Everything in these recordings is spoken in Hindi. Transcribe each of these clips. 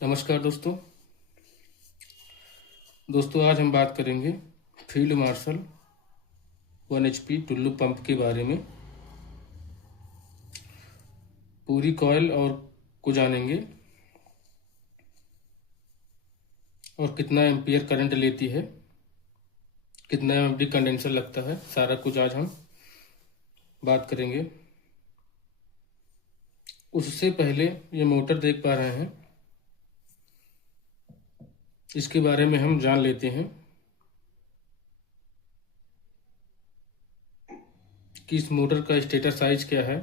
नमस्कार दोस्तों आज हम बात करेंगे field marshal 1 HP Tullu pump के बारे में। पूरी कॉइल और को जानेंगे और कितना एम्पियर करंट लेती है, कितना एमडी कंडेंसर लगता है, सारा कुछ आज हम बात करेंगे। उससे पहले ये मोटर देख पा रहे हैं, इसके बारे में हम जान लेते हैं कि इस मोटर का स्टेटर साइज क्या है,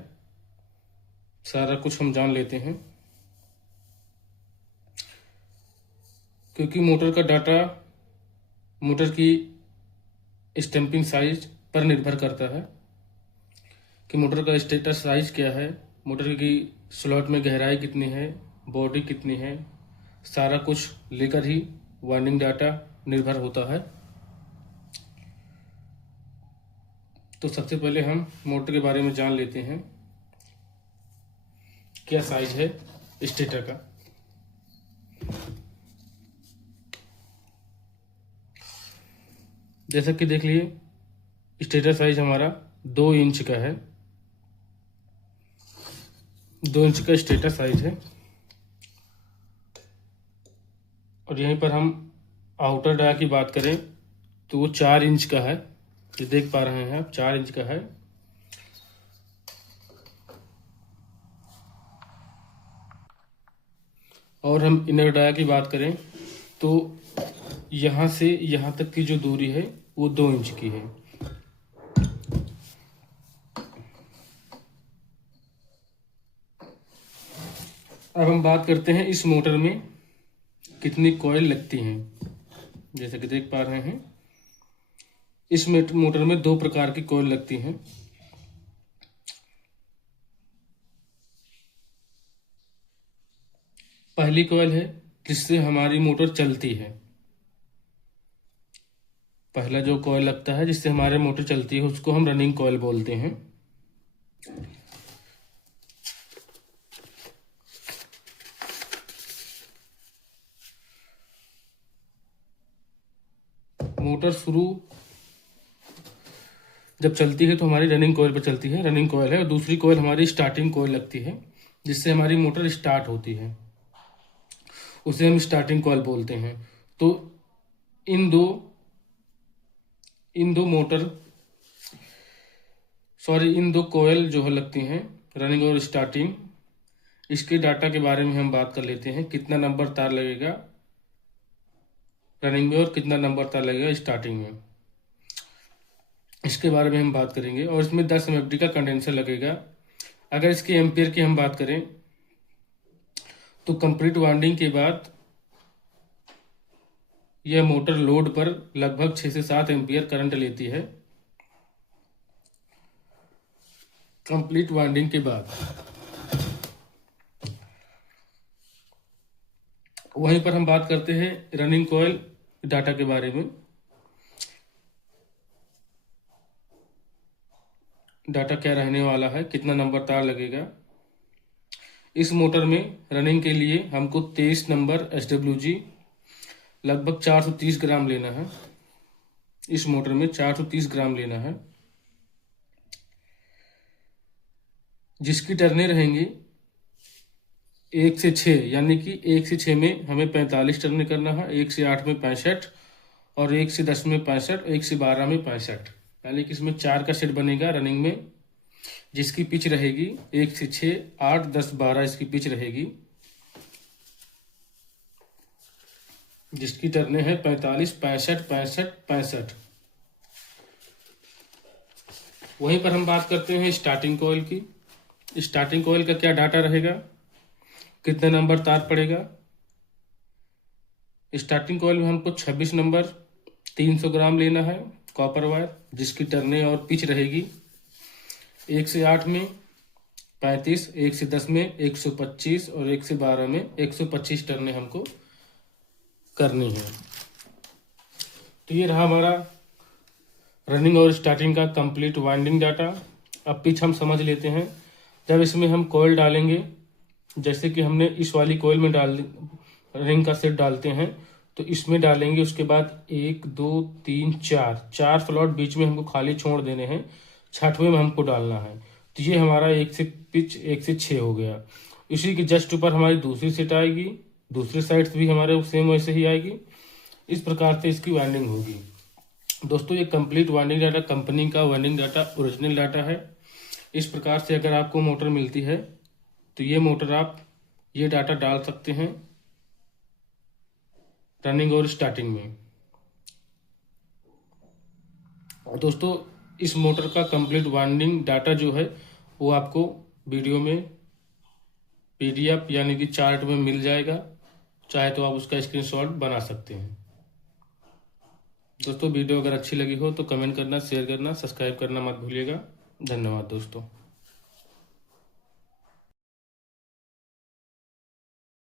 सारा कुछ हम जान लेते हैं। क्योंकि मोटर का डाटा मोटर की स्टैंपिंग साइज पर निर्भर करता है कि मोटर का स्टेटर साइज क्या है, मोटर की स्लॉट में गहराई कितनी है, बॉडी कितनी है, सारा कुछ लेकर ही वाइंडिंग डाटा निर्भर होता है। तो सबसे पहले हम मोटर के बारे में जान लेते हैं क्या साइज है स्टेटर का। जैसा कि देख लिए स्टेटर साइज हमारा 2 इंच का है, 2 इंच का स्टेटर साइज है। और यहीं पर हम आउटर डाया की बात करें तो वो 4 इंच का है, ये देख पा रहे हैं आप, 4 इंच का है। और हम इनर डाया की बात करें तो यहाँ से यहाँ तक की जो दूरी है वो 2 इंच की है। अब हम बात करते हैं इस मोटर में कितनी कॉइल लगती हैं। जैसा कि देख पा रहे हैं इस मोटर में 2 प्रकार की कॉइल लगती हैं। पहली कॉइल है जिससे हमारी मोटर चलती है, पहला जो कॉइल लगता है जिससे हमारी मोटर चलती है उसको हम रनिंग कॉइल बोलते हैं। मोटर शुरू जब चलती है तो हमारी रनिंग कॉइल पर चलती है, रनिंग कॉइल है। और दूसरी कॉइल हमारी स्टार्टिंग कॉइल लगती है जिससे हमारी मोटर स्टार्ट होती है, उसे हम स्टार्टिंग कॉइल बोलते हैं। तो इन दो कॉइल जो है लगती हैं रनिंग और स्टार्टिंग, इसके डाटा के बारे में हम बात कर लेते हैं। कितना नंबर तार लगेगा रनिंग में और कितना नंबर तार लगेगा स्टार्टिंग में, इसके बारे में हम बात करेंगे। और इसमें 10 MFD का कंडेंसर लगेगा। अगर इसके एम्पियर की हम बात करें तो कंप्लीट वाइंडिंग के बाद यह मोटर लोड पर लगभग 6 से 7 एम्पियर करंट लेती है। कंप्लीट वाइंडिंग के बाद वहीं पर हम बात करते हैं रनिंग कॉइल डाटा के बारे में। डाटा क्या रहने वाला है, कितना नंबर तार लगेगा। इस मोटर में रनिंग के लिए हमको 23 नंबर SWG लगभग 430 ग्राम लेना है। इस मोटर में 430 ग्राम लेना है, जिसकी टर्नें रहेंगी 1 से 6, यानी कि 1 से 6 में हमें 45 टर्नें करना है, 1 से 8 में 65 और 1 से 10 में 65, 1 से 12 में 65, यानी कि इसमें 4 का सेट बनेगा रनिंग में, जिसकी पिच रहेगी 1 से 6, 8, 10, 12 इसकी पिच रहेगी, जिसकी टर्नें हैं 45, 65, 65, 65। वहीं पर हम बात करते हैं स्टार्टिंग कॉइल की। स्टार्टिंग कॉइल का क्या डाटा रहेगा, कितने नंबर तार पड़ेगा। स्टार्टिंग कॉइल में हमको 26 नंबर 300 ग्राम लेना है कॉपर वायर, जिसकी टर्नें और पिच रहेगी 1 से 8 में 35, 1 से 10 में 125 और 1 से 12 में 125 टर्नें हमको करनी है। तो ये रहा हमारा रनिंग और स्टार्टिंग का कंप्लीट वाइंडिंग डाटा। अब पिच हम समझ लेते हैं। जब इसमें हम कॉइल डालेंगे, जैसे कि हमने इस वाली कॉइल में रिंग का सेट डालते हैं तो इसमें डालेंगे। उसके बाद 1 2 3 4 स्लॉट बीच में हमको खाली छोड़ देने हैं, छठवें में हमको डालना है। तो ये हमारा 1 से 6 हो गया। इसी के जस्ट ऊपर हमारी दूसरी सेट आएगी, दूसरी साइड भी हमारे सेम वैसे ही आएगी। इस प्रकार से इसकी वाइंडिंग होगी। दोस्तों ये कंप्लीट वाइंडिंग डाटा कंपनी का वाइंडिंग डाटा ओरिजिनल डाटा है। इस प्रकार से अगर आपको मोटर मिलती है तो ये मोटर आप ये डाटा डाल सकते हैं रनिंग और स्टार्टिंग में। और दोस्तों इस मोटर का कंप्लीट वाइंडिंग डाटा जो है वो आपको वीडियो में PDF यानी कि चार्ट में मिल जाएगा, चाहे तो आप उसका स्क्रीनशॉट बना सकते हैं। दोस्तों वीडियो अगर अच्छी लगी हो तो कमेंट करना, शेयर करना, सब्सक्राइब करना मत भूलिएगा। धन्यवाद दोस्तों।